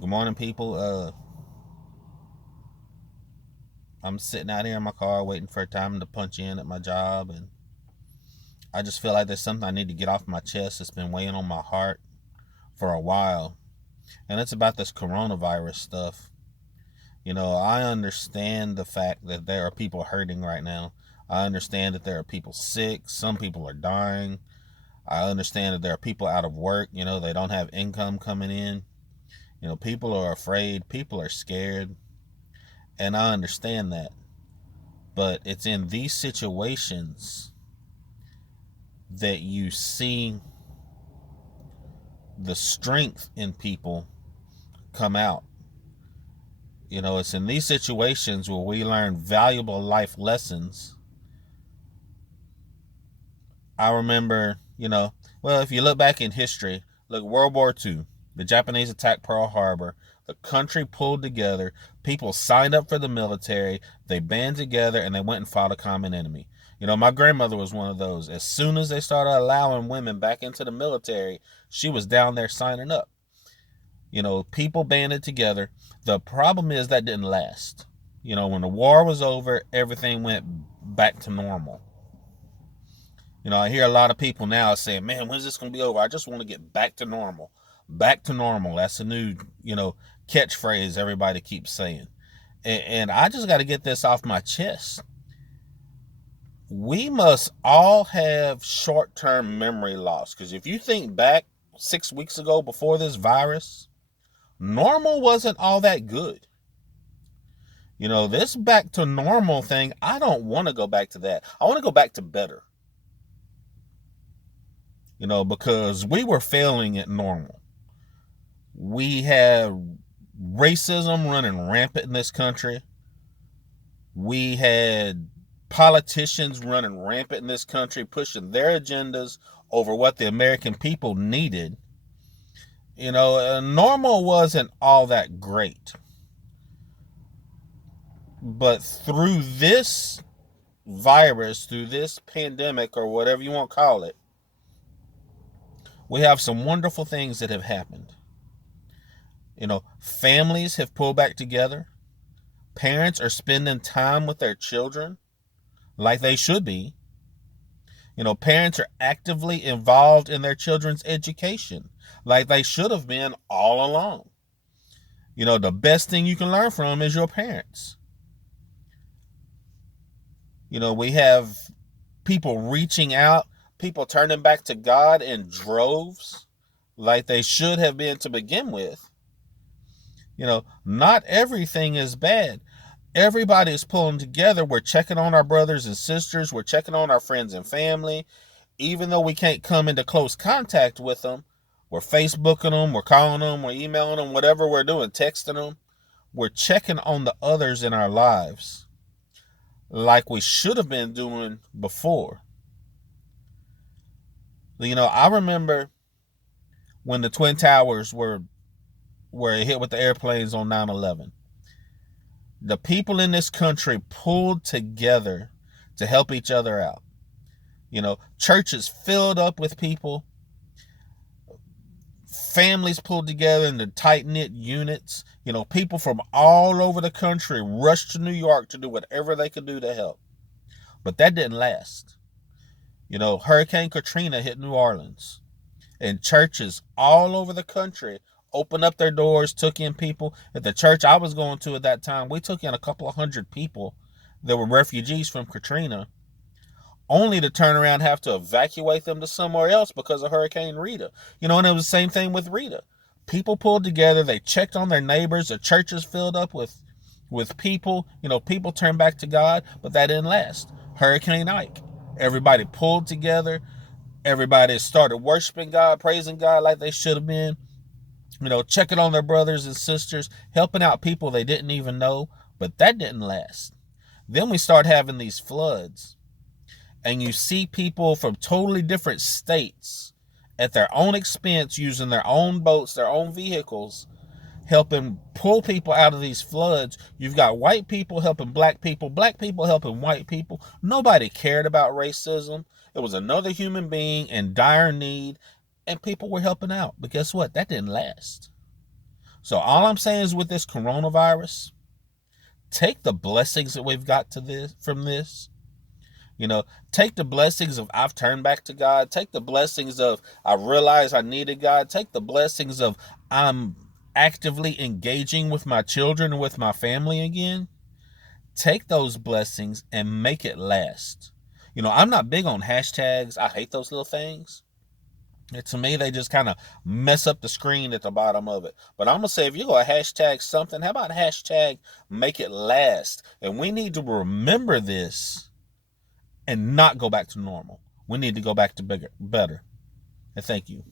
Good morning, people. I'm sitting out here in my car waiting for a time to punch in at my job, and I just feel like there's something I need to get off my chest. It's been weighing on my heart for a while, and it's about this coronavirus stuff. I understand the fact that there are people hurting right now. I understand that there are people sick. Some people are dying. I understand that there are people out of work. They don't have income coming in. People are afraid. People are scared, and I understand that. But it's in these situations that you see the strength in people come out. It's in these situations where we learn valuable life lessons. I remember, if you look back in history, look, World War II, the Japanese attacked Pearl Harbor, the country pulled together, people signed up for the military, they band together, and they went and fought a common enemy. My grandmother was one of those. As soon as they started allowing women back into the military, she was down there signing up. People banded together. The problem is that didn't last. When the war was over, everything went back to normal. I hear a lot of people now saying, man, when's this going to be over? I just want to get back to normal. Back to normal. That's a new, catchphrase everybody keeps saying. And I just got to get this off my chest. We must all have short-term memory loss. Because if you think back 6 weeks ago before this virus, normal wasn't all that good. This back to normal thing, I don't want to go back to that. I want to go back to better. Because we were failing at normal. We have racism running rampant in this country. We had politicians running rampant in this country, pushing their agendas over what the American people needed. Normal wasn't all that great. But through this virus, through this pandemic, or whatever you want to call it, we have some wonderful things that have happened. Families have pulled back together. Parents are spending time with their children like they should be. Parents are actively involved in their children's education like they should have been all along. The best thing you can learn from is your parents. We have people reaching out, people turning back to God in droves like they should have been to begin with. Not everything is bad. Everybody is pulling together. We're checking on our brothers and sisters. We're checking on our friends and family. Even though we can't come into close contact with them, we're Facebooking them, we're calling them, we're emailing them, whatever we're doing, texting them. We're checking on the others in our lives like we should have been doing before. I remember when the Twin Towers were hit with the airplanes on 9/11. The people in this country pulled together to help each other out. Churches filled up with people. Families pulled together into tight-knit units. People from all over the country rushed to New York to do whatever they could do to help. But that didn't last. Hurricane Katrina hit New Orleans, and churches all over the country opened up their doors, took in people. At the church I was going to at that time, we took in a couple of hundred people that were refugees from Katrina, only to turn around and have to evacuate them to somewhere else because of Hurricane Rita. And it was the same thing with Rita. People pulled together, they checked on their neighbors, the churches filled up with people. People turned back to God, but that didn't last. Hurricane Ike. Everybody pulled together. Everybody started worshiping God, praising God like they should have been. Checking on their brothers and sisters, helping out people they didn't even know, but that didn't last. Then we start having these floods, and you see people from totally different states at their own expense, using their own boats, their own vehicles, helping pull people out of these floods. You've got white people helping black people helping white people. Nobody cared about racism. It was another human being in dire need, and people were helping out. But guess what? That didn't last. So all I'm saying is with this coronavirus, take the blessings that we've got to this from this. You know, take the blessings of I've turned back to God. Take the blessings of I realized I needed God. Take the blessings of I'm actively engaging with my children and with my family again. Take those blessings and make it last. You know, I'm not big on hashtags. I hate those little things. To me, they just kind of mess up the screen at the bottom of it. But I'm going to say, if you're going to hashtag something, how about hashtag make it last? And we need to remember this and not go back to normal. We need to go back to better. And thank you.